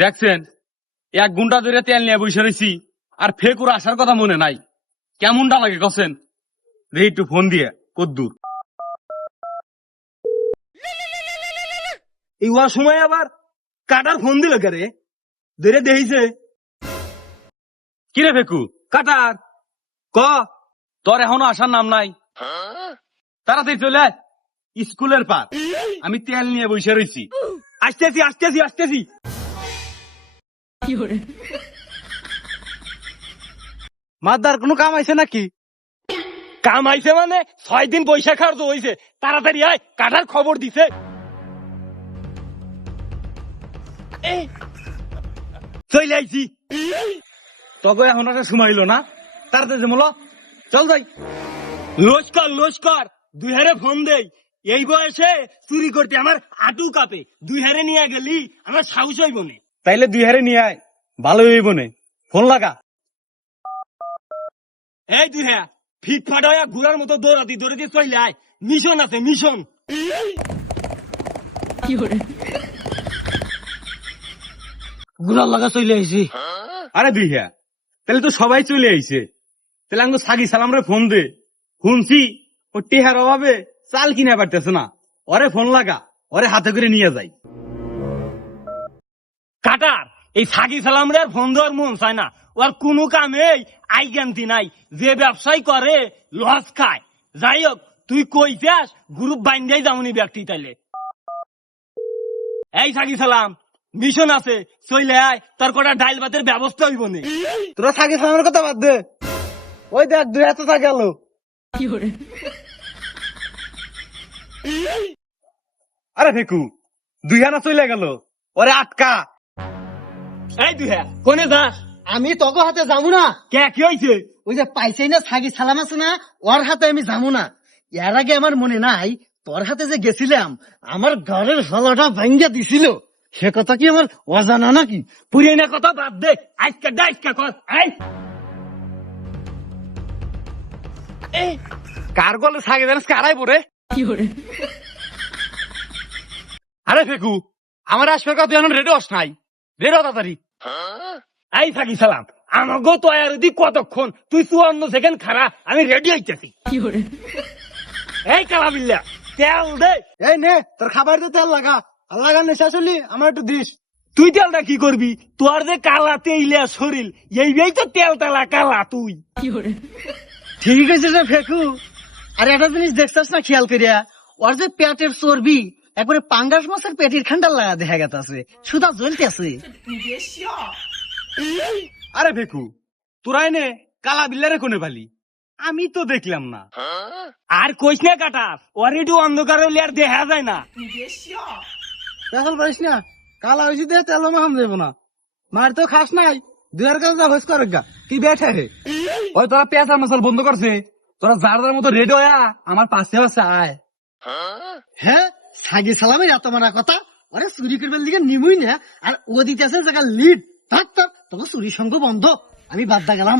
দেখছেন 1 ঘন্টা ধরে তেল নিয়ে বসে রয়েছি আর ফেকুর আসার কথা মনে নাই। কেমনটা লাগে কছেন? দেখি একটু ফোন দিয়ে কদ্দুর এই ওয়ার সময় আবার কাটার ফোন দিল কে ধরে দেখিছে কিরে ফেকু, কাটার ক তোর এখনো আসার নাম নাই। তাড়াতাড়ি চলে আয়, স্কুলের পার আমি তেল নিয়ে বসে রয়েছি। আসতেছি আসতেছি আসতেছি। মাদার কোনো কাম আইছে নাকি? কাম আইছে মানে 6 দিন পয়সা খরচ হইছে, তাড়াতাড়ি আয়, কাটার খবর দিছে। চলে আইছি। তবে এখন একটা সময় হইলো না, তাড়াতাড়ি মলো চল যাই। লস্কর লস্কর 2 হারে ফোন দেই। এই বয়সে চুরি করতে আমার আটু কাঁপে। 2 হারে নিয়ে গেলি আমার সাহস হইব না। তাইলে 2 হারে নিয়ে আয়, ভালো হইব নে। ফোন লাগা। এই 2 হ্যাঁ ফিটফাট হয়ে ঘোড়ার মতো দৌড়াতি দৌড়াতি চলে আয়, মিশন আছে মিশন। ঘোড়ার লাগা চলে আইছি। আরে 2 হ্যাঁ, তাহলে তো সবাই চলে আইছে। তাহলে আমি সাগি সালাম রে ফোন দে। শুনছি ও টেহার অভাবে চাল কিনে পারতেছে না, ওরে ফোন লাগা, ওরে হাতে করে নিয়ে যাই। কাটার এই সাগি সালাম রে ফোন দেওয়ার মন চায় না। ওর কোনো কামেই আইজ্ঞান্তি নাই, যে ব্যবসায় করে লস খায়। যাই হোক তুই কই যাস, গ্রুপ বাইন্দাই যামনি ব্যক্তি তাইলে। এই সাগি সালাম মিশন আছে, চলে আয়, তোর কটা ডাইল ভাতের ব্যবস্থা হইব নে। তোরা সাগি সালামের কথা বাদ দে, ওই দেখ 2 হাতে তা গেল। আরে ফেকু 2 হানা চলে গেল, ওরে আটকা। এই 2 হ্যাঁ কোনে যাস? আমি তোকে হাতে যাবো না। কে কি হয়েছে? ওই যে পাইছাই না সাগি সালাম আছে না, ওর হাতে আমি যাবো না। এর আগে আমার মনে নাই তোর হাতে যে গেছিলাম, আমার ঘরের ফলটা ভাঙ্গা দিছিল, সে কথা কি আমার অজানা নাকি? পুরিয়ে কথা বাদ দে, আজকে ডাইকা কর। এই কার গলে সাগে জানিস কারাই পড়ে। আরে ফেকু আমার আসবে কথা এখন রেডি হস নাই, রেডি হ তাড়াতাড়ি। এই সাগি সালাম আমাগো তৈরি দি কতক্ষণ, তুই 54 সেকেন্ড খারা, আমি রেডি হইতেছি। এই কালা বিল্লা তেল দে। এই নে তোর খাবার দিয়ে তেল লাগা, আর লাগা নেশা চলি আমার একটু দিস। তুই তেলটা কি করবি? তোর যে কালা তেইলা শরীর, এই তো তেল তেলা কালা তুই। ঠিক আছে রে ফেকু, আর একটা জিনিস দেখছিস না খেয়াল করিয়া, ওর যে পেটের চর্বি একবারে পাঙ্গাস মাছের পেটের খান্ডার লাগা দেখা গেছে, সুদা জ্বলতে আছে। আরে ফেকু তোরাই নে কালা বিল্লারে কোনে পালি, আমি তো দেখলাম না। আর কইস না কাটা, ওর একটু অন্ধকার হইলে আর দেখা যায় না। এখন পারিস না, কালা হয়েছি দিয়ে তেল মাহাম দেবো না। মার তো খাস নাই, 2 হাজার কাজ হয়েছ করে গা, কি বেঠে হে। ওই তোরা পেঁচা মশাল বন্ধ করছে, তোরা যার যার মতো রেডি হয়া আমার পাশে পাশে আয়। হ্যাঁ সাগি সালামের এত মানা কথা, ওরে চুরি করবার দিকে নিমুই না, আর ও দিতেছে জায়গা লিড। থাক থাক, তোকে চুরি সঙ্গ বন্ধ, আমি বাদ দা গেলাম।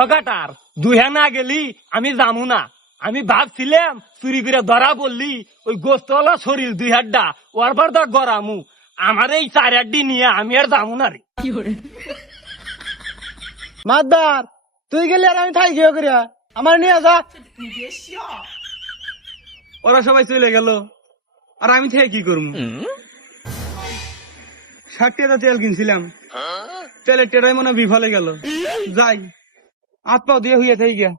ও কাটার 2 হ্যাঁ না গেলি আমি যামু না। আমি ভাবছিলাম চুরি করে ধরা বললি ওই গোস্তওয়ালা শরীর 2 হাড্ডা ওর পর তো গরামু, আমার এই 4 হাড্ডি নিয়ে আমি আর যামু না রে। মাদার তুই গেলি আর আমি ঠাই গিয়ে করিয়া, আমার নিয়ে যা। ওরা সবাই চলে গেল, আর আমি থেকে কি করবো? 60 টাকা তেল কিনছিলাম, তেলের টেরাই মনে বিফলে গেল। যাই হাত পাও দিয়ে হইয়া থেকে গিয়া।